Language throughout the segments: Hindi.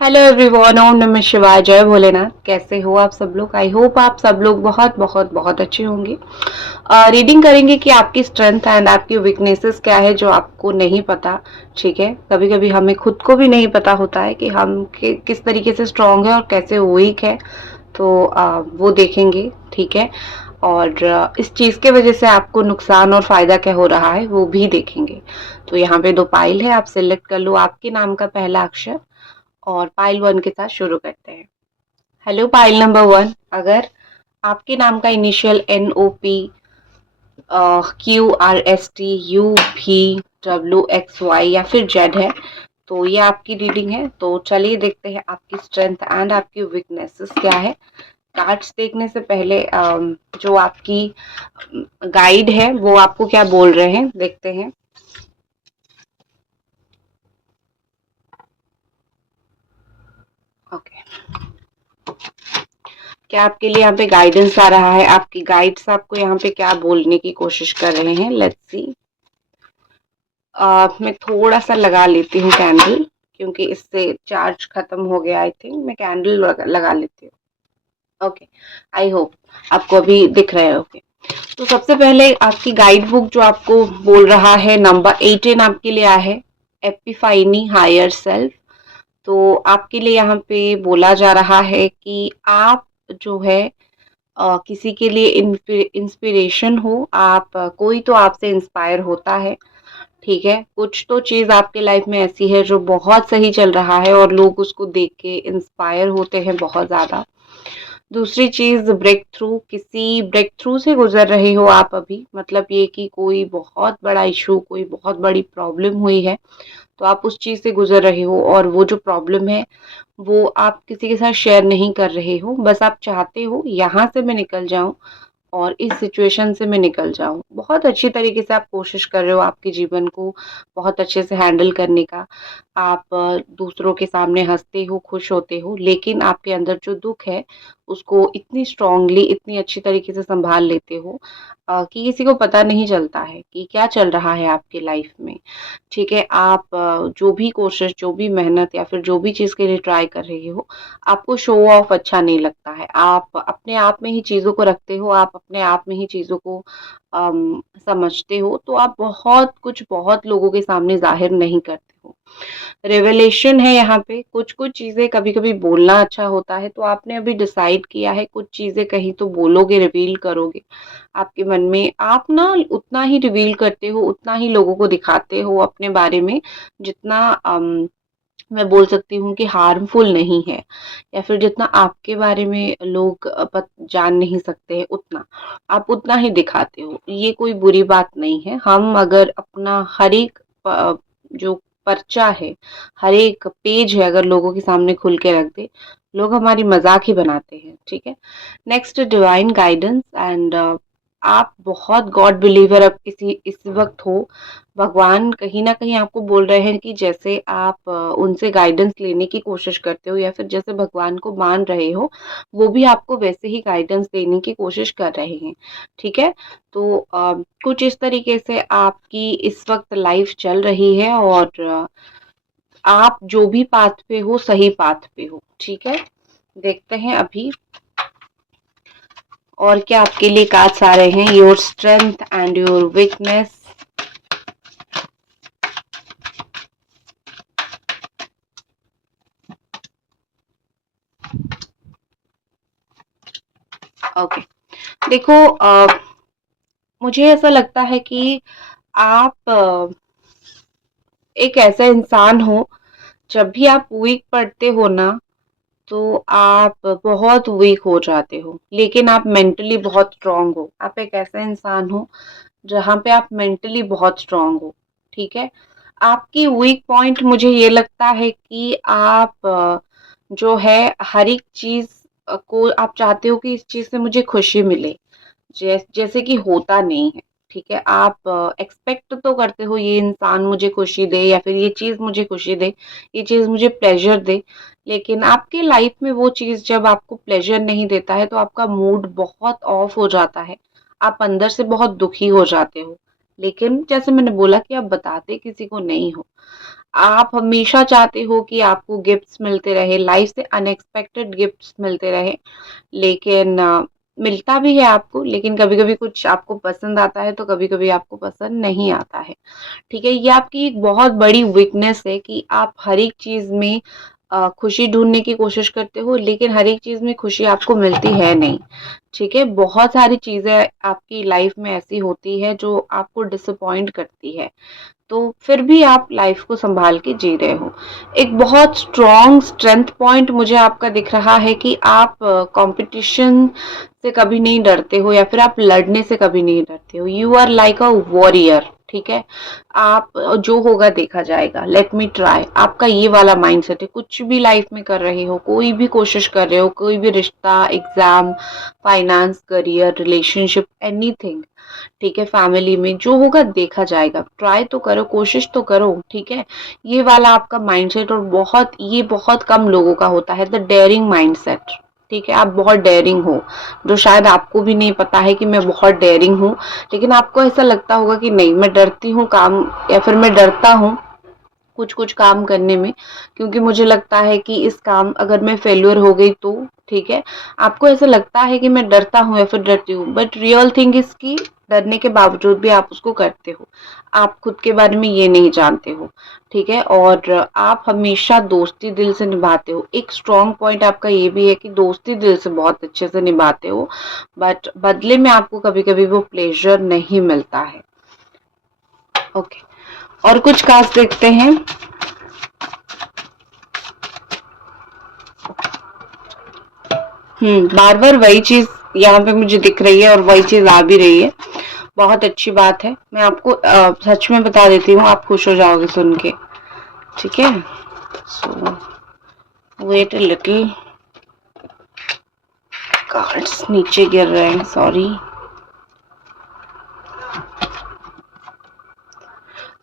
हेलो एवरीवन, ओम नमः शिवाय, जय भोलेनाथ। कैसे हो आप सब लोग? आई होप आप सब लोग बहुत बहुत बहुत अच्छे होंगे। रीडिंग करेंगे कि आपकी स्ट्रेंथ एंड आपकी वीकनेसेस क्या है जो आपको नहीं पता। ठीक है, कभी कभी हमें खुद को भी नहीं पता होता है कि हम किस तरीके से स्ट्रांग है और कैसे वीक है। तो वो देखेंगे। ठीक है। और इस चीज के वजह से आपको नुकसान और फायदा क्या हो रहा है वो भी देखेंगे। तो यहाँ पे दो पाइल है, आप सिलेक्ट कर लो आपके नाम का पहला अक्षर और पाइल वन के साथ शुरू करते हैं। हेलो पाइल नंबर वन, अगर आपके नाम का इनिशियल NOP, QRST, UVWXY या फिर जेड है तो ये आपकी रीडिंग है। तो चलिए देखते हैं आपकी स्ट्रेंथ एंड आपकी वीकनेसेस क्या है। कार्ड्स देखने से पहले जो आपकी गाइड है वो आपको क्या बोल रहे हैं देखते हैं। ओके, क्या आपके लिए यहाँ पे गाइडेंस आ रहा है? आपकी गाइड्स आपको यहाँ पे क्या बोलने की कोशिश कर रहे हैं? Let's see. मैं थोड़ा सा लगा लेती हूँ कैंडल, क्योंकि इससे चार्ज खत्म हो गया। आई थिंक मैं कैंडल लगा लेती हूँ। ओके, आई होप आपको अभी दिख रहे हो। तो सबसे पहले आपकी गाइड बुक जो आपको बोल रहा है, नंबर 18 आपके लिए आया है, एपिफाइनी हायर सेल्फ। तो आपके लिए यहाँ पे बोला जा रहा है कि आप जो है किसी के लिए इंस्पिरेशन हो। आप कोई तो आपसे इंस्पायर होता है। ठीक है, कुछ तो चीज आपके लाइफ में ऐसी है जो बहुत सही चल रहा है और लोग उसको देख के इंस्पायर होते हैं बहुत ज्यादा। दूसरी चीज, ब्रेक थ्रू, किसी ब्रेक थ्रू से गुजर रहे हो आप अभी। मतलब ये कि कोई बहुत बड़ा इशू, कोई बहुत बड़ी प्रॉब्लम हुई है तो आप उस चीज से गुजर रहे हो और वो जो प्रॉब्लम है वो आप किसी के साथ शेयर नहीं कर रहे हो। बस आप चाहते हो यहाँ से मैं निकल जाऊं और इस सिचुएशन से मैं निकल जाऊं। बहुत अच्छी तरीके से आप कोशिश कर रहे हो आपके जीवन को बहुत अच्छे से हैंडल करने का। आप दूसरों के सामने हंसते हो, खुश होते हो, लेकिन आपके अंदर जो दुख है उसको इतनी स्ट्रांगली, इतनी अच्छी तरीके से संभाल लेते हो कि किसी को पता नहीं चलता है कि क्या चल रहा है आपके लाइफ में। ठीक है, आप जो भी कोशिश, जो भी मेहनत या फिर जो भी चीज़ के लिए ट्राई कर रही हो, आपको शो ऑफ अच्छा नहीं लगता है। आप अपने आप में ही चीज़ों को रखते हो, आप अपने आप में ही चीज़ों को समझते हो, तो आप बहुत कुछ बहुत लोगों के सामने ज़ाहिर नहीं करते हो। रेवलेशन है यहाँ पे, कुछ-कुछ चीज़ें कभी-कभी बोलना अच्छा होता है, तो आपने अभी डिसाइड किया है कुछ चीज़ें कहीं तो बोलोगे, रिवील करोगे। आपके मन में आप ना उतना ही रिवील करते हो, उतना ही लोगों को दिखाते हो अपने बारे में जितना मैं बोल सकती हूँ कि हार्मफुल नहीं है, या फिर जितना आपके बारे में लोग जान नहीं सकते हैं उतना आप उतना ही दिखाते हो। ये कोई बुरी बात नहीं है। हम अगर अपना हर एक जो पर्चा है, हर एक पेज है, अगर लोगों के सामने खुल के रख दे, लोग हमारी मजाक ही बनाते हैं। ठीक है। नेक्स्ट, डिवाइन गाइडेंस एंड आप बहुत गॉड बिलीवर अब किसी इस वक्त हो। भगवान कहीं न कहीं आपको बोल रहे हैं कि जैसे आप उनसे गाइडेंस लेने की कोशिश करते हो या फिर जैसे भगवान को मान रहे हो, वो भी आपको वैसे ही गाइडेंस देने की कोशिश कर रहे हैं। ठीक है? तो कुछ इस तरीके से आपकी इस वक़्त लाइफ़ चल रही है और आप जो भी पाथ पे हो, सही पाथ पे हो। ठीक है? देखते हैं अभी और क्या आपके लिए कार्ड्स आ रहे हैं। Your strength and your weakness. Okay, देखो मुझे ऐसा लगता है कि आप एक ऐसा इंसान हो, जब भी आप वीक पड़ते हो ना तो आप बहुत वीक हो जाते हो, लेकिन आप मेंटली बहुत स्ट्रांग हो। आप एक ऐसा इंसान हो जहाँ पे आप मेंटली बहुत स्ट्रांग हो। ठीक है। आपकी वीक पॉइंट मुझे ये लगता है कि आप जो है हर एक चीज को आप चाहते हो कि इस चीज से मुझे खुशी मिले, जैसे कि होता नहीं है। ठीक है, आप एक्सपेक्ट तो करते हो ये इंसान मुझे खुशी दे या फिर ये चीज मुझे खुशी दे, ये चीज मुझे प्लेजर दे, लेकिन आपके लाइफ में वो चीज जब आपको प्लेजर नहीं देता है तो आपका मूड बहुत ऑफ हो जाता है। आप अंदर से बहुत दुखी हो जाते हो, लेकिन जैसे मैंने बोला कि आप बताते किसी को नहीं हो। आप हमेशा चाहते हो कि आपको गिफ्ट्स मिलते रहे, लाइफ से अनएक्सपेक्टेड गिफ्ट्स मिलते रहे, लेकिन मिलता भी है आपको, लेकिन कभी-कभी कुछ आपको पसंद आता है तो कभी-कभी आपको पसंद नहीं आता है। ठीक है? ये आपकी एक बहुत बड़ी वीकनेस है कि आप हर एक चीज़ में खुशी ढूँढने की कोशिश करते हो, लेकिन हर एक चीज़ में खुशी आपको मिलती है नहीं। ठीक है? बहुत सारी चीज़ें आपकी लाइफ में ऐसी होती है जो आपको डिसअपॉइंट करती है। तो फिर भी आप लाइफ को संभाल के जी रहे हो। एक बहुत स्ट्रॉन्ग स्ट्रेंथ पॉइंट मुझे आपका दिख रहा है कि आप कंपटीशन से कभी नहीं डरते हो, या फिर आप लड़ने से कभी नहीं डरते हो। You are like a warrior. ठीक है? आप जो होगा देखा जाएगा, लेट मी ट्राई, आपका ये वाला माइंडसेट है। कुछ भी लाइफ में कर रहे हो, कोई भी कोशिश कर रहे हो, कोई भी रिश्ता, exam, finance, career, relationship, anything, ठीक है, फैमिली में जो होगा देखा जाएगा। ट्राई तो करो, कोशिश तो करो। ठीक है? ये वाला आपका माइंडसेट, और ये बहुत कम लोगों का होता है, द डेयरिंग माइंडसेट। ठीक है? आप बहुत डेयरिंग हो, जो शायद आपको भी नहीं पता है कि मैं बहुत डेयरिंग हूँ, लेकिन आपको ऐसा लगता होगा कि नहीं, मैं डरती हूँ काम, या फिर मैं डरता हूँ कुछ कुछ काम करने में, क्योंकि मुझे लगता है कि इस काम अगर मैं फेल्योर हो गई तो। ठीक है? आपको ऐसा लगता है कि मैं डरता हूँ या फिर डरती हूँ, बट रियल थिंग इज कि डरने के बावजूद भी आप उसको करते हो। आप खुद के बारे में ये नहीं जानते हो। ठीक है? और आप हमेशा दोस्ती दिल से निभाते हो। एक स्ट्रॉन्ग पॉइंट आपका ये भी है कि दोस्ती दिल से बहुत अच्छे से निभाते हो, बट बदले में आपको कभी कभी वो प्लेजर नहीं मिलता है। ओके, और कुछ कास्ट देखते हैं। बार बार वही चीज यहाँ पे मुझे दिख रही है, और वही चीज आ भी रही है। बहुत अच्छी बात है। मैं आपको सच में बता देती हूँ, आप खुश हो जाओगे सुन के। ठीक है? सो वेट अ लिटिल, कार्ड्स नीचे गिर रहे हैं, सॉरी।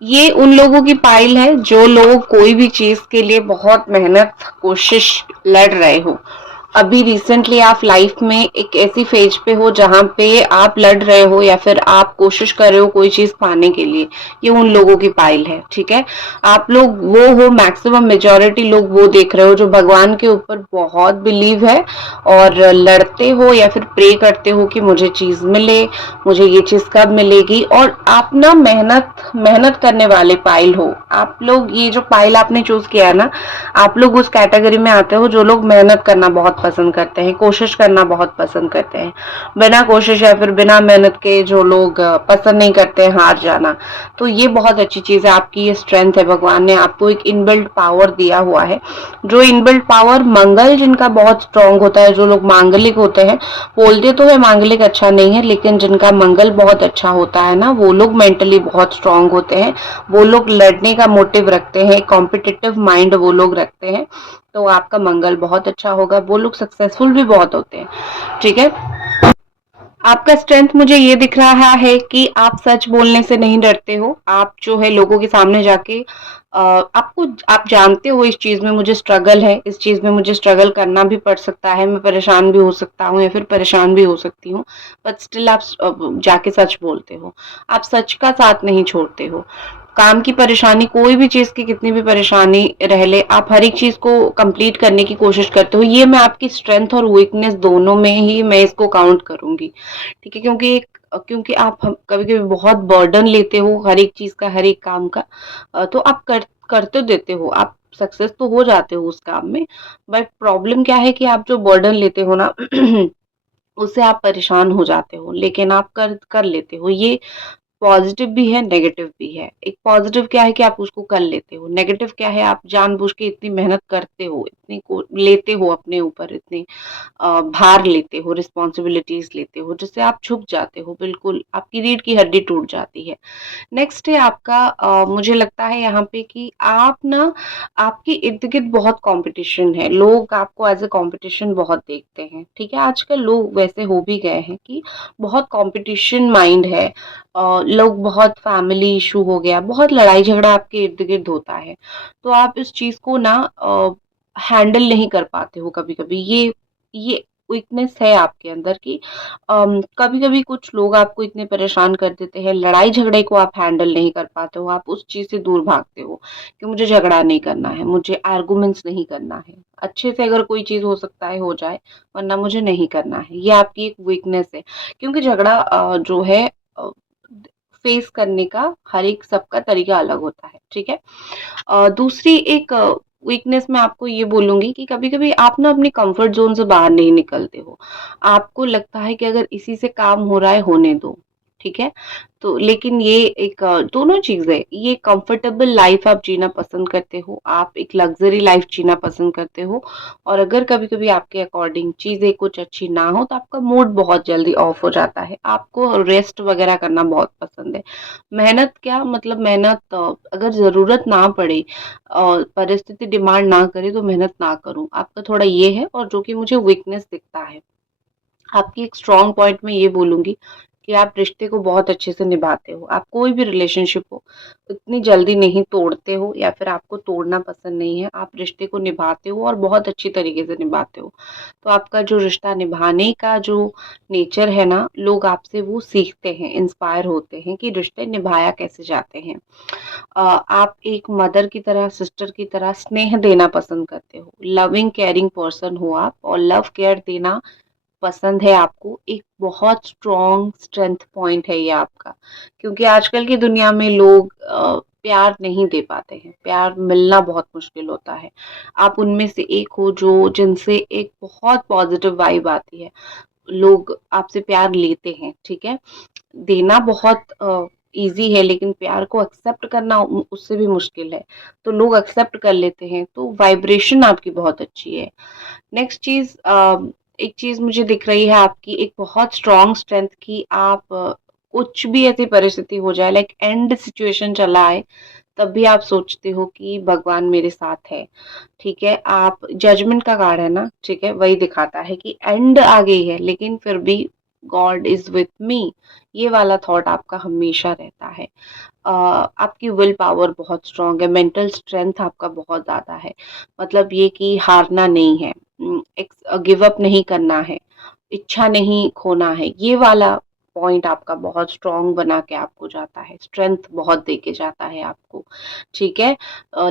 ये उन लोगों की पाइल है जो लोग कोई भी चीज के लिए बहुत मेहनत, कोशिश, लड़ रहे हो। अभी रिसेंटली आप लाइफ में एक ऐसी फेज पे हो जहां पे आप लड़ रहे हो, या फिर आप कोशिश कर रहे हो कोई चीज पाने के लिए। ये उन लोगों की पाइल है। ठीक है? आप लोग वो हो, मैक्सिमम मेजोरिटी लोग वो देख रहे हो जो भगवान के ऊपर बहुत बिलीव है, और लड़ते हो या फिर प्रे करते हो कि मुझे चीज मिले, मुझे ये चीज कब मिलेगी। और आप ना मेहनत मेहनत करने वाले पाइल हो। आप लोग, ये जो पाइल आपने चूज किया है ना, आप लोग उस कैटेगरी में आते हो जो लोग मेहनत करना बहुत पसंद करते हैं, कोशिश करना बहुत पसंद करते हैं। बिना कोशिश या फिर बिना मेहनत के जो लोग पसंद नहीं करते हैं हार जाना। तो ये बहुत अच्छी चीज है, आपकी ये स्ट्रेंथ है। भगवान ने आपको एक इनबिल्ट पावर दिया हुआ है, जो इनबिल्ट पावर, मंगल जिनका बहुत स्ट्रांग होता है, जो लोग मांगलिक होते हैं, बोलते तो है मांगलिक अच्छा नहीं है, लेकिन जिनका मंगल बहुत अच्छा होता है ना, वो लोग मेंटली बहुत स्ट्रांग होते हैं। वो लोग लड़ने का मोटिव रखते हैं, कॉम्पिटिटिव माइंड वो लोग रखते हैं। तो आपका मंगल बहुत अच्छा होगा। वो लोग सक्सेसफुल भी बहुत होते हैं। ठीक है? आपका स्ट्रेंथ मुझे ये दिख रहा है कि आप सच बोलने से नहीं डरते हो। आप जो है लोगों के सामने जाके आपको, आप जानते हो इस चीज में मुझे स्ट्रगल है, इस चीज में मुझे स्ट्रगल करना भी पड़ सकता है, मैं परेशान भी हो सकता हूँ या फिर परेशान भी हो सकती हूँ, बट स्टिल आप जाके सच बोलते हो। आप सच का साथ नहीं छोड़ते हो। काम की परेशानी, कोई भी चीज की कितनी भी परेशानी रह ले, आप हर एक चीज को कंप्लीट करने की कोशिश करते हो। ये मैं आपकी स्ट्रेंथ और वीकनेस दोनों में ही मैं इसको काउंट करूंगी। ठीक है? क्योंकि आप कभी कभी बहुत बर्डन लेते हो हर एक चीज का, हर एक काम का। तो आप कर तो देते हो, आप सक्सेस तो हो जाते हो उस काम में, बट प्रॉब्लम क्या है कि आप जो बर्डन लेते हो ना उससे आप परेशान हो जाते हो, लेकिन आप कर कर लेते हो। ये पॉजिटिव भी है, नेगेटिव भी है। एक पॉजिटिव क्या है कि आप उसको कर लेते हो, नेगेटिव क्या है, आप जानबूझ के इतनी मेहनत करते हो, इतनी को लेते हो अपने ऊपर, इतने भार लेते हो, रिस्पॉन्सिबिलिटीज लेते हो, जिससे आप झुक जाते हो, बिल्कुल आपकी रीढ़ की हड्डी टूट जाती है। नेक्स्ट है आपका, मुझे लगता है यहाँ पे कि आप ना, आपके इर्द गिर्द बहुत कंपटीशन है, लोग आपको एज ए कंपटीशन बहुत देखते हैं। ठीक है? आजकल लोग वैसे हो भी गए हैं कि बहुत कंपटीशन माइंड है। लोग बहुत, फैमिली इशू हो गया, बहुत लड़ाई झगड़ा आपके इर्द गिर्द होता है, तो आप इस चीज को ना हैंडल नहीं कर पाते हो कभी कभी। ये वीकनेस है आपके अंदर की कभी कभी कुछ लोग आपको इतने परेशान कर देते हैं, लड़ाई झगड़े को आप हैंडल नहीं कर पाते हो, आप उस चीज से दूर भागते हो कि मुझे झगड़ा नहीं करना है, मुझे आर्गुमेंट्स नहीं करना है, अच्छे से अगर कोई चीज हो सकता है हो जाए, वरना मुझे नहीं करना है। ये आपकी एक वीकनेस है, क्योंकि झगड़ा जो है फेस करने का हर एक सबका तरीका अलग होता है, ठीक है। दूसरी एक वीकनेस मैं आपको ये बोलूंगी कि कभी कभी आप ना अपनी कंफर्ट जोन से बाहर नहीं निकलते हो, आपको लगता है कि अगर इसी से काम हो रहा है होने दो, ठीक है। तो लेकिन ये एक दोनों चीज है, ये कंफर्टेबल लाइफ आप जीना पसंद करते हो, आप एक लग्जरी लाइफ जीना पसंद करते हो, और अगर कभी कभी आपके अकॉर्डिंग चीजें कुछ अच्छी ना हो तो आपका मूड बहुत जल्दी ऑफ हो जाता है, आपको रेस्ट वगैरह करना बहुत पसंद है। मेहनत क्या मतलब मेहनत अगर जरूरत ना पड़े और परिस्थिति डिमांड ना करे तो मेहनत ना करूं, आपका थोड़ा ये है, और जो कि मुझे वीकनेस दिखता है। आपकी एक स्ट्रॉन्ग पॉइंट मैं ये बोलूंगी कि आप रिश्ते को बहुत अच्छे से निभाते हो, आप कोई भी रिलेशनशिप हो उतनी जल्दी नहीं तोड़ते हो, या फिर आपको तोड़ना पसंद नहीं है, आप रिश्ते को निभाते हो और बहुत अच्छी तरीके से निभाते हो। तो आपका जो रिश्ता निभाने का जो नेचर है ना, लोग आपसे वो सीखते हैं, इंस्पायर होते हैं कि रिश्ते निभाया कैसे जाते हैं। आप एक मदर की तरह, सिस्टर की तरह स्नेह देना पसंद करते हो, लविंग केयरिंग पर्सन हो आप, और लव केयर देना पसंद है आपको, एक बहुत स्ट्रॉन्ग स्ट्रेंथ पॉइंट है ये आपका। क्योंकि आजकल की दुनिया में लोग प्यार नहीं दे पाते हैं, प्यार मिलना बहुत मुश्किल होता है। आप उनमें से एक हो जो जिनसे एक बहुत पॉजिटिव वाइब आती है, लोग आपसे प्यार लेते हैं, ठीक है। देना बहुत इजी है, लेकिन प्यार को एक्सेप्ट करना उससे भी मुश्किल है, तो लोग एक्सेप्ट कर लेते हैं, तो वाइब्रेशन आपकी बहुत अच्छी है। नेक्स्ट चीज एक चीज मुझे दिख रही है आपकी एक बहुत स्ट्रॉन्ग स्ट्रेंथ की, आप कुछ भी ऐसी परिस्थिति हो जाए, लाइक एंड सिचुएशन चला है, तब भी आप सोचते हो कि भगवान मेरे साथ है, ठीक है। आप जजमेंट का कार्ड है ना, ठीक है, वही दिखाता है कि एंड आ गई है लेकिन फिर भी गॉड इज विथ मी, ये वाला थॉट आपका हमेशा रहता है। आपकी विल पावर बहुत स्ट्रांग है, मेंटल स्ट्रेंथ आपका बहुत ज्यादा है, मतलब ये कि हारना नहीं है, गिव अप नहीं करना है, इच्छा नहीं खोना है, ये वाला पॉइंट आपका बहुत स्ट्रांग बना के आपको जाता है, स्ट्रेंथ बहुत दे के जाता है आपको, ठीक है।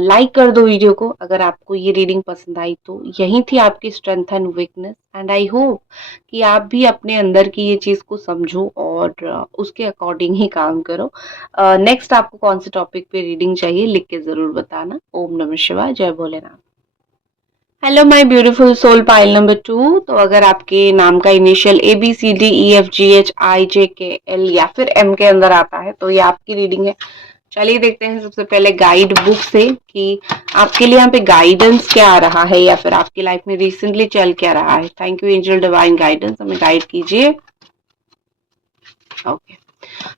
लाइक कर दो वीडियो को अगर आपको ये रीडिंग पसंद आई तो। यही थी आपकी strength and weakness, and I hope कि आप भी अपने अंदर की ये चीज को समझो और उसके अकॉर्डिंग ही काम करो। नेक्स्ट आपको कौन से टॉपिक पे रीडिंग चाहिए लिख के जरूर बताना। ओम नमः शिवाय, जय Bholenath. Hello my beautiful soul pile number 2। तो अगर आपके नाम का इनिशियल ABCDEFGHIJKL या फिर M के अंदर आता है तो ये आपकी रीडिंग है। चलिए देखते हैं सबसे पहले गाइड बुक से कि आपके लिए यहाँ पे गाइडेंस क्या आ रहा है, या फिर आपकी लाइफ में रिसेंटली चल क्या रहा है। Thank you angel divine guidance, हमें गाइड कीजिए। ओके,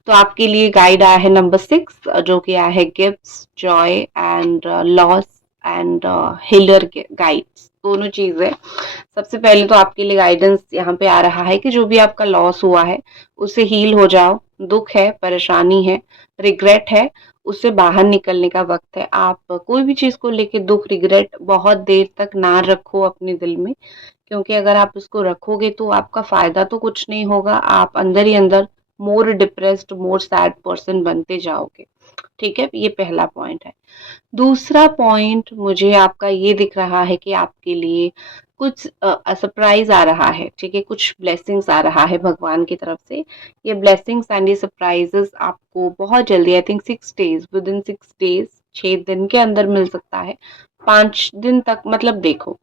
तो आपके लिए गाइड आया है नंबर 6, जो कि आया है gifts, Joy and loss and healer guides, दोनों चीजें। सबसे पहले तो आपके लिए गाइडेंस यहाँ पे आ रहा है कि जो भी आपका लॉस हुआ है उससे हील हो जाओ, दुख है, परेशानी है, रिग्रेट है, उससे बाहर निकलने का वक्त है। आप कोई भी चीज को लेके दुख रिग्रेट बहुत देर तक ना रखो अपने दिल में, क्योंकि अगर आप इसको रखोगे तो आपका फायदा तो कुछ नहीं होगा, आप अंदर ही अंदर मोर डिप्रेस्ड, मोर सैड पर्सन बनते जाओगे, ठीक है। ये पहला पॉइंट है। दूसरा पॉइंट मुझे आपका ये दिख रहा है कि आपके लिए कुछ सरप्राइज आ रहा है, ठीक है, कुछ ब्लेसिंग्स आ रहा है भगवान की तरफ से। ये ब्लेसिंग्स एंड ये सरप्राइजेस आपको बहुत जल्दी, I think 6 days, with in 6 days, 6 दिन के अंदर मिल सकता है। 5 दिन तक, मतलब देखो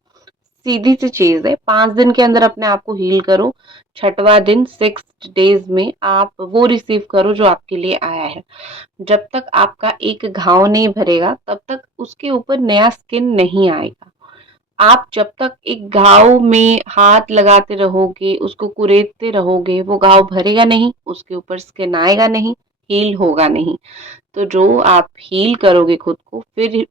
सीधी सी चीज है, 5 दिन के अंदर अपने आप को हील करो, छठवां दिन 6 डेज में आप वो रिसीव करो जो आपके लिए आया है। जब तक आपका एक घाव नहीं भरेगा तब तक उसके ऊपर नया स्किन नहीं आएगा। आप जब तक एक घाव में हाथ लगाते रहोगे, उसको कुरेदते रहोगे, वो घाव भरेगा नहीं, उसके ऊपर स्किन आएगा नहीं, हील होगा नहीं। तो जो आप हील करोगे खुद को, फिर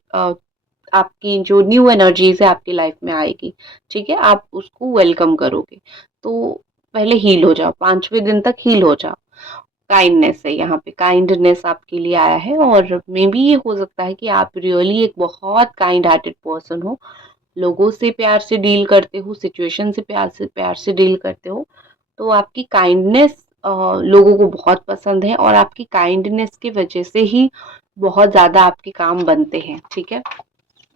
आपकी जो न्यू एनर्जीज है आपकी लाइफ में आएगी, ठीक है, आप उसको वेलकम करोगे। तो पहले हील हो जाओ, 5वें दिन तक हील हो जाओ। काइंडनेस है यहाँ पे, काइंडनेस आपके लिए आया है, और मे बी ये हो सकता है कि आप रियली एक बहुत काइंड हार्टेड पर्सन हो, लोगों से प्यार से डील करते हो, सिचुएशन से प्यार से डील करते हो, तो आपकी काइंडनेस लोगों को बहुत पसंद है और आपकी काइंडनेस की वजह से ही बहुत ज़्यादा आपके काम बनते हैं, ठीक है।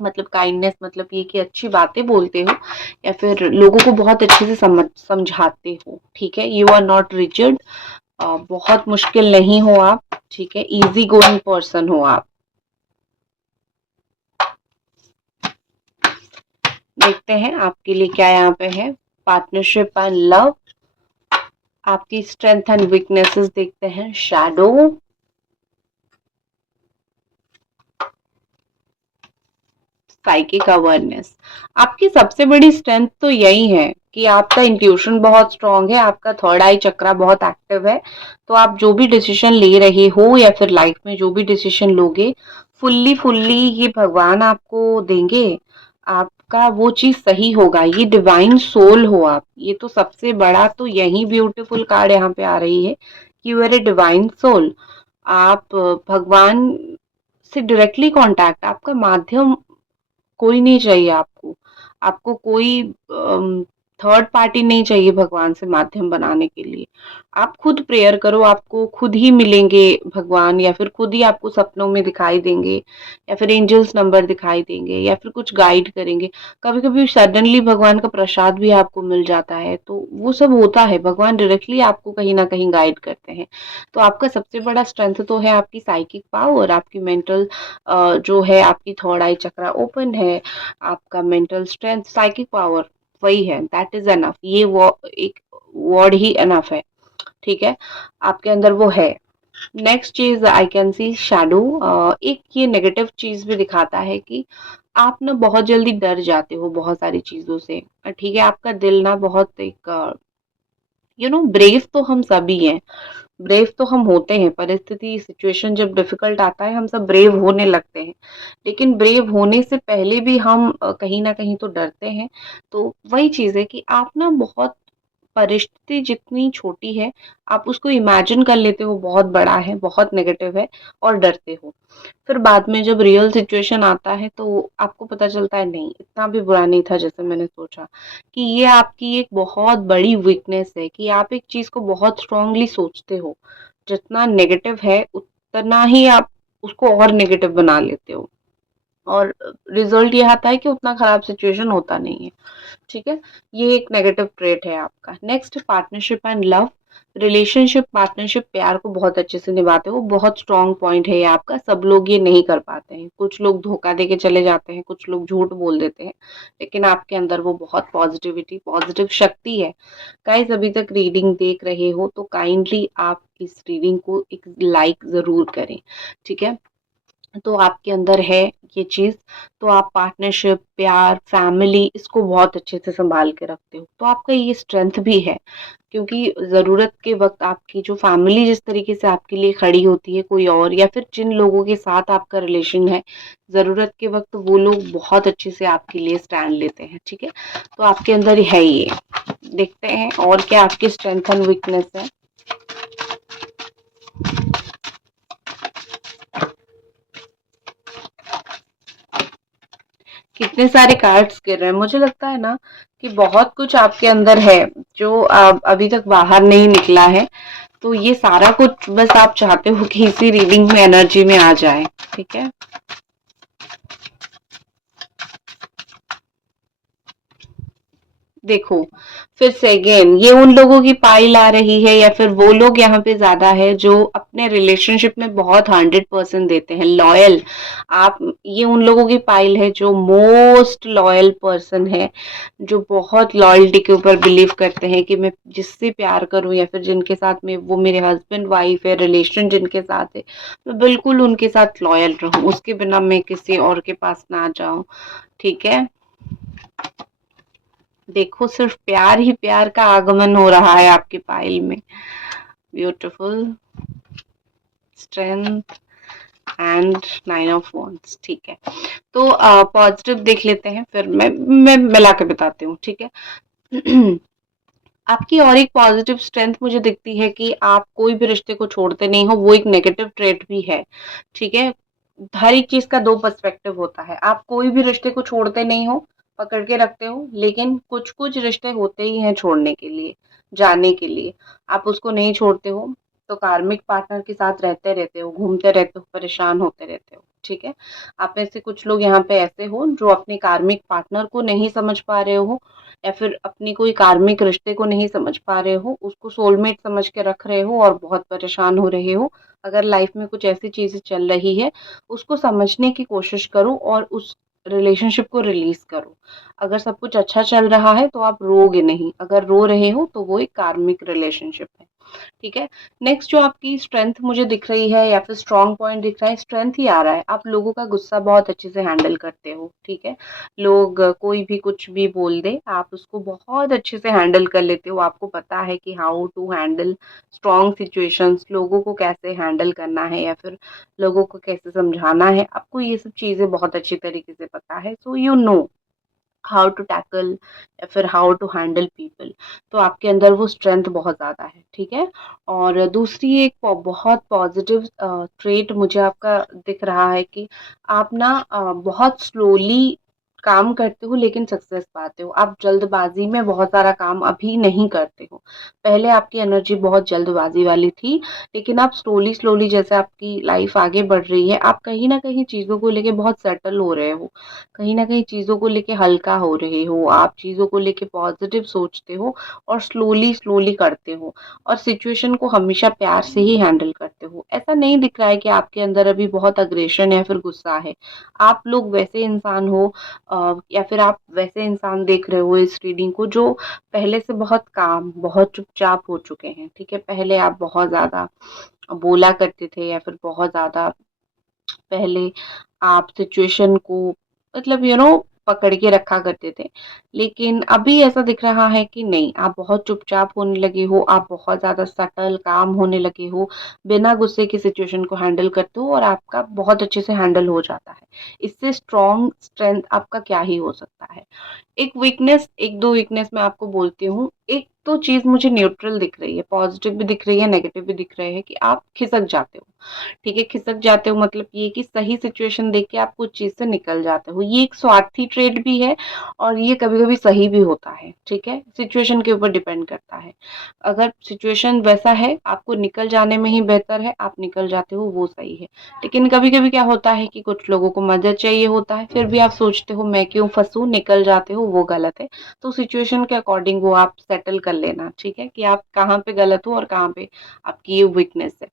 मतलब काइंडनेस मतलब ये कि अच्छी बातें बोलते हो या फिर लोगों को बहुत अच्छे से समझाते हो, ठीक है। यू आर नॉट रिजिड, बहुत मुश्किल नहीं हो आप, ठीक है। इजी गोइंग पर्सन हो आप। देखते हैं आपके लिए क्या यहाँ पे है। पार्टनरशिप एंड लव, आपकी स्ट्रेंथ एंड वीकनेसेस देखते हैं। शैडो, साइकिक अवेयरनेस, आपकी सबसे बड़ी स्ट्रेंथ तो यही है कि आपका इंट्यूशन बहुत स्ट्रांग है, आपका थर्ड आई चक्रा बहुत एक्टिव है। तो आप जो भी डिसीजन ले रहे हो या फिर लाइफ में जो भी डिसीजन लोगे, फुल्ली फुल्ली ये भगवान आपको देंगे, आपका वो चीज सही होगा। ये डिवाइन सोल हो आप, ये तो सबसे बड़ा तो यही ब्यूटीफुल कार्ड यहाँ पे आ रही है कि you are a divine soul. आप भगवान से डायरेक्टली कांटेक्ट, आपका माध्यम कोई नहीं चाहिए आपको, आपको कोई थर्ड पार्टी नहीं चाहिए भगवान से माध्यम बनाने के लिए। आप खुद प्रेयर करो, आपको खुद ही मिलेंगे भगवान, या फिर खुद ही आपको सपनों में दिखाई देंगे, या फिर एंजल्स नंबर दिखाई देंगे, या फिर कुछ गाइड करेंगे। कभी कभी सडनली भगवान का प्रसाद भी आपको मिल जाता है, तो वो सब होता है, भगवान डायरेक्टली आपको कहीं ना कहीं गाइड करते हैं। तो आपका सबसे बड़ा स्ट्रेंथ तो है आपकी साइकिक पावर, आपकी मेंटल जो है, आपकी थर्ड आई चक्रा ओपन है, आपका मेंटल स्ट्रेंथ, साइकिक पावर वही है, दैट इज एनफ। ये वो एक वर्ड ही एनफ है, ठीक है। आपके अंदर वो है। नेक्स्ट चीज आई कैन सी शैडो, एक ये नेगेटिव चीज भी दिखाता है कि आप ना बहुत जल्दी डर जाते हो बहुत सारी चीजों से, ठीक है। आपका दिल ना बहुत एक ब्रेव तो हम सभी हैं, ब्रेव तो हम होते हैं, परिस्थिति सिचुएशन जब डिफिकल्ट आता है हम सब ब्रेव होने लगते हैं, लेकिन ब्रेव होने से पहले भी हम कहीं ना कहीं तो डरते हैं। तो वही चीज है कि आप ना बहुत, परिस्थिति जितनी छोटी है आप उसको इमेजिन कर लेते हो बहुत बड़ा है, बहुत नेगेटिव है, और डरते हो। फिर बाद में जब रियल सिचुएशन आता है तो आपको पता चलता है नहीं, इतना भी बुरा नहीं था जैसे मैंने सोचा। कि ये आपकी एक बहुत बड़ी वीकनेस है कि आप एक चीज को बहुत स्ट्रांगली सोचते हो, जितना नेगेटिव है उतना ही आप उसको और नेगेटिव बना लेते हो, और रिजल्ट ये आता है कि उतना खराब सिचुएशन होता नहीं है, ठीक है। ये एक नेगेटिव ट्रेट है आपका। Next, partnership and love, relationship, partnership, प्यार को बहुत अच्छे से निभाते हो, बहुत स्ट्रॉन्ग पॉइंट है ये आपका। सब लोग ये नहीं कर पाते हैं, कुछ लोग धोखा देके चले जाते हैं, कुछ लोग झूठ बोल देते हैं, लेकिन आपके अंदर वो बहुत पॉजिटिविटी, पॉजिटिव शक्ति है। गाइस, अभी तक रीडिंग देख रहे हो तो काइंडली आप इस रीडिंग को एक लाइक जरूर करें, ठीक है। तो आपके अंदर है ये चीज, तो आप पार्टनरशिप, प्यार, फैमिली, इसको बहुत अच्छे से संभाल के रखते हो, तो आपका ये स्ट्रेंथ भी है। क्योंकि जरूरत के वक्त आपकी जो फैमिली जिस तरीके से आपके लिए खड़ी होती है, कोई और या फिर जिन लोगों के साथ आपका रिलेशन है, जरूरत के वक्त वो लोग बहुत अच्छे से आपके लिए स्टैंड लेते हैं, ठीक है। तो आपके अंदर है ये। देखते हैं और क्या आपकी स्ट्रेंथ एंड वीकनेस है। कितने सारे कार्ड्स गिर रहे हैं, मुझे लगता है ना कि बहुत कुछ आपके अंदर है जो अभी तक बाहर नहीं निकला है। तो ये सारा कुछ बस आप चाहते हो कि इसी रीडिंग में एनर्जी में आ जाए, ठीक है। देखो, फिर से अगेन ये उन लोगों की पाइल आ रही है, या फिर वो लोग यहाँ पे ज्यादा है जो अपने रिलेशनशिप में बहुत 100% देते हैं, लॉयल। आप, ये उन लोगों की पाइल है जो मोस्ट लॉयल पर्सन है, जो बहुत लॉयल्टी के ऊपर बिलीव करते हैं कि मैं जिससे प्यार करूं या फिर जिनके साथ में वो मेरे हस्बैंड वाइफ है, रिलेशन जिनके साथ है, मैं बिल्कुल उनके साथ लॉयल रहूं, उसके बिना मैं किसी और के पास ना जाऊं, ठीक है। देखो, सिर्फ प्यार ही प्यार का आगमन हो रहा है आपकी फाइल में। Beautiful, strength and 9 of wands, ठीक है। तो पॉजिटिव देख लेते हैं, फिर मैं मिला के बताती हूँ, ठीक है। आपकी और एक पॉजिटिव स्ट्रेंथ मुझे दिखती है कि आप कोई भी रिश्ते को छोड़ते नहीं हो, वो एक नेगेटिव ट्रेट भी है, ठीक है। हर एक चीज का दो पर्सपेक्टिव होता है, आप कोई भी रिश्ते को छोड़ते नहीं हो, पकड़ के रखते हो, लेकिन कुछ कुछ रिश्ते होते ही हैं छोड़ने के लिए, जाने के लिए। आप उसको नहीं छोड़ते हो तो कार्मिक पार्टनर के साथ रहते रहते हो, घूमते रहते हो, परेशान होते रहते हो। ठीक है, आप में से कुछ लोग यहाँ पे ऐसे हो जो अपने कार्मिक पार्टनर को नहीं समझ पा रहे हो, या फिर अपनी कोई कार्मिक रिश्ते को नहीं समझ पा रहे हो, उसको सोलमेट समझ के रख रहे हो और बहुत परेशान हो रहे हो। अगर लाइफ में कुछ ऐसी चीजें चल रही है, उसको समझने की कोशिश करो और उस रिलेशनशिप को रिलीज करो। अगर सब कुछ अच्छा चल रहा है तो आप रोगे नहीं, अगर रो रहे हो तो वो एक कार्मिक रिलेशनशिप है। ठीक है, नेक्स्ट जो आपकी स्ट्रेंथ मुझे दिख रही है या फिर स्ट्रॉन्ग पॉइंट दिख रहा है, स्ट्रेंथ ही आ रहा है, आप लोगों का गुस्सा बहुत अच्छे से हैंडल करते हो। ठीक है, लोग कोई भी कुछ भी बोल दे, आप उसको बहुत अच्छे से हैंडल कर लेते हो। आपको पता है कि how to handle strong situations, लोगों को कैसे हैंडल करना है या फिर लोगों को कैसे समझाना है, आपको ये सब चीजें बहुत अच्छी तरीके से पता है। So you know how to tackle या फिर हाउ टू हैंडल पीपल। तो आपके अंदर वो स्ट्रेंथ बहुत ज़्यादा है। ठीक है, और दूसरी एक बहुत पॉजिटिव ट्रेट मुझे आपका दिख रहा है कि आप ना बहुत स्लोली काम करते हो लेकिन सक्सेस पाते हो। आप जल्दबाजी में बहुत सारा काम अभी नहीं करते हो। पहले आपकी एनर्जी बहुत जल्दबाजी वाली थी, लेकिन आप स्लोली स्लोली जैसे आपकी लाइफ आगे बढ़ रही है, आप कहीं ना कहीं चीज़ों को लेके बहुत सेटल हो रहे हो, कहीं न कहीं चीज़ों को लेके हल्का हो रहे हो, आप चीज़ों को लेके पॉज़िटिव सोचते हो और स्लोली-स्लोली करते हो और सिचुएशन को हमेशा प्यार से ही हैंडल करते हो। ऐसा नहीं दिख रहा है कि आपके अंदर अभी बहुत अग्रेशन या फिर गुस्सा है। आप लोग वैसे इंसान हो या फिर आप वैसे इंसान देख रहे हो इस रीडिंग को जो पहले से बहुत काम, बहुत चुपचाप हो चुके हैं। ठीक है, पहले आप बहुत ज़्यादा बोला करते थे या फिर बहुत ज़्यादा पहले आप सिचुएशन को मतलब पकड़ के रखा करते थे। लेकिन अभी ऐसा दिख रहा है कि नहीं, आप बहुत चुपचाप होने लगे हो, आप बहुत ज़्यादा सटल काम होने लगे हो, बिना गुस्से की सिचुएशन को हैंडल करते हो और आपका बहुत अच्छे से हैंडल हो जाता है। इससे स्ट्रॉन्ग स्ट्रेंथ आपका क्या ही हो सकता है। एक वीकनेस, 1-2 वीकनेस मैं आपको बोलती हूँ। एक तो चीज़ मुझे न्यूट्रल दिख रही है, पॉजिटिव भी दिख रही है, नेगेटिव भी दिख रहे हैं कि आप खिसक जाते हो। ठीक है, खिसक जाते हो मतलब ये कि सही सिचुएशन देख के आप कुछ चीज़ से निकल जाते हो। ये एक स्वार्थी ट्रेट भी है और ये कभी-कभी सही भी होता है। ठीक है, सिचुएशन के ऊपर डिपेंड करता है। अगर सिचुएशन वैसा है, आपको निकल जाने में ही बेहतर है, आप निकल जाते हो वो सही है। लेकिन कभी-कभी क्या होता है कि कुछ लोगों को मदद चाहिए होता है, फिर भी आप सोचते हो मैं क्यों फँसूँ, निकल जाते हो, वो गलत है। तो सिचुएशन के अकॉर्डिंग वो आप सेटल कर लेना, ठीक है? कि आप कहाँ पे गलत हो और कहाँ पे आपकी ये वीकनेस है।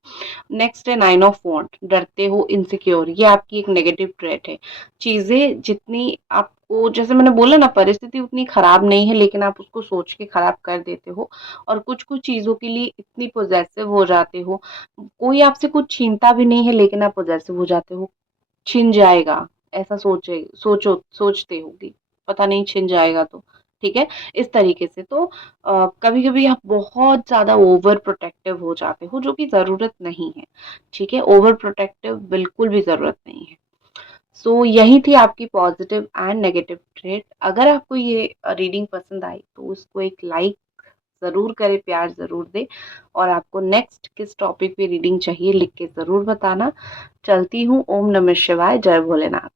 नेक्स्ट है 9 ऑफ वॉन्ड, डरते हो, इनसिक्योर, ये आपकी एक नेगेटिव ट्रेट है। चीज़ें जितनी आपको जैसे मैंने बोला ना परिस्थिति उतनी खराब नहीं है लेकिन आप उसको सोच के खराब कर देते हो और कुछ-कुछ चीज़ों के लिए इतनी पॉसेसिव हो जाते हो। कोई आपसे कुछ छीनता भी नहीं है लेकिन आप पॉसेसिव हो जाते हो, छिन जाएगा, ऐसा सोचते हो कि पता नहीं छिन जाएगा तो, ठीक है? इस तरीके से तो कभी-कभी आप बहुत ज़्यादा ओवर प्रोटेक्टिव हो जाते हो जो कि ज़रूरत नहीं है, ठीक है? ओवर प्रोटेक्टिव बिल्कुल भी ज़रूरत नहीं है। सो यही थी आपकी पॉजिटिव एंड नेगेटिव ट्रेट। अगर आपको ये रीडिंग पसंद आई तो उसको एक लाइक ज़रूर करें, प्यार ज़रूर दें और आपको नेक्स्ट किस टॉपिक पे रीडिंग चाहिए लिख के ज़रूर बताना। चलती हूँ, ओम नमः शिवाय, जय भोलेनाथ।